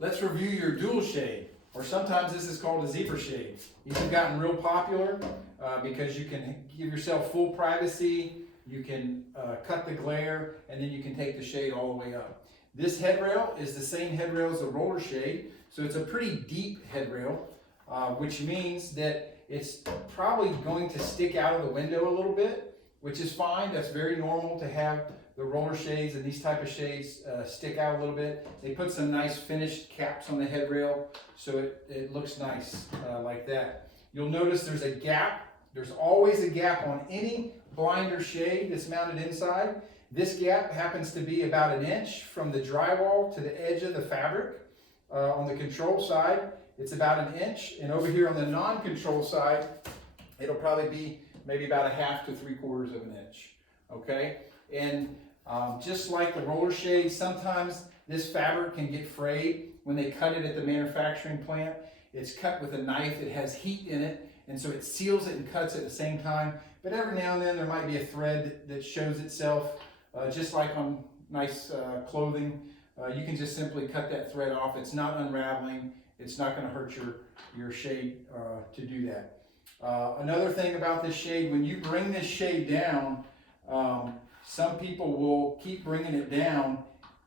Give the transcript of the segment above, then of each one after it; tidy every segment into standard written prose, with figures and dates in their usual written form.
Let's review your dual shade, or sometimes this is called a zebra shade. These have gotten real popular because you can give yourself full privacy, you can cut the glare, and then you can take the shade all the way up. This headrail is the same headrail as a roller shade, so it's a pretty deep headrail, which means that it's probably going to stick out of the window a little bit, which is fine. That's very normal to have the roller shades and these type of shades stick out a little bit. They put some nice finished caps on the headrail so it looks nice like that. You'll notice there's a gap. There's always a gap on any blinder shade that's mounted inside. This gap happens to be about 1 inch from the drywall to the edge of the fabric. On the control side, it's about 1 inch, and over here on the non-control side, it'll probably be maybe about 1/2 to 3/4 of an inch. Okay, and just like the roller shade, sometimes this fabric can get frayed when they cut it at the manufacturing plant. It's cut with a knife that has heat in it, and so it seals it and cuts at the same time. But every now and then there might be a thread that shows itself, just like on nice clothing. You can just simply cut that thread off. It's not unraveling. It's not going to hurt your shade to do that. Another thing about this shade, when you bring this shade down, some people will keep bringing it down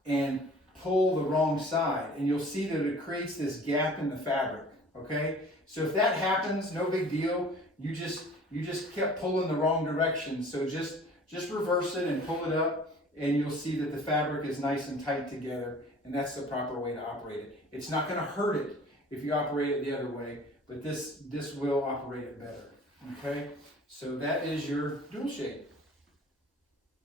and pull the wrong side, and you'll see that it creates this gap in the fabric. Okay, so if that happens, no big deal. You just kept pulling the wrong direction. So just reverse it and pull it up, and you'll see that the fabric is nice and tight together, and that's the proper way to operate it. It's not going to hurt it if you operate it the other way, but this will operate it better. Okay, so that is your dual shade.